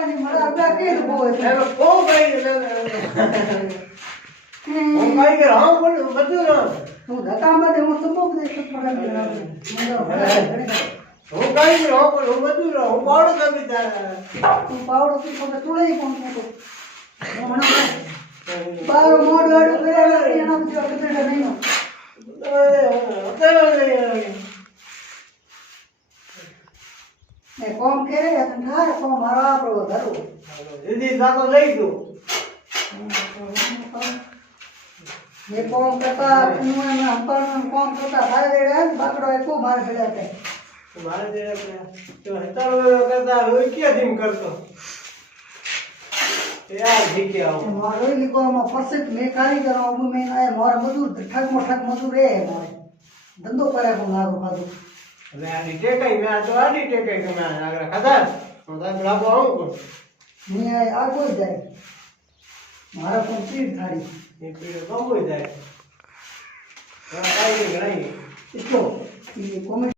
नहीं मरा अब के बोल ए को भाई હું કઈ કે હા બોલ બધું ના तू धक्का मारे હું તો બોક દે તો પડા દે હું કઈ કે હા બોલ હું બધું ના હું પાવડો કરી દે तू पावड़ो की तो तुले ही कोण तो मना बारो मोड गाड़ो करे एना जो कदे नहीं हो मैं कौन करे या था को मारा pro धरो दीदी जातो લઈ દો ये कौन करता नुए में हम कौन करता सारे देड़े बाकड़ो एको मार भेड़ा थे મારે જે તો હતારો કરતા રોઈ કે દિન કરતો यार ठीक है आओ मारो लिखो हम फसे मैं कारीगर हूं मैं आए मोर मजदूर ठग मजदूर है मोर धंधो करे को मारो खादो अरे आडी टेकाई मैं तो आडी टेकाई के मैं आगरा खदा तो ता लाबो आऊं मैं आए आगो जाए मारा को पीड़ थाड़ी ये पीड़ कम हो जाए हां काई नहीं इसको ये कॉमेडी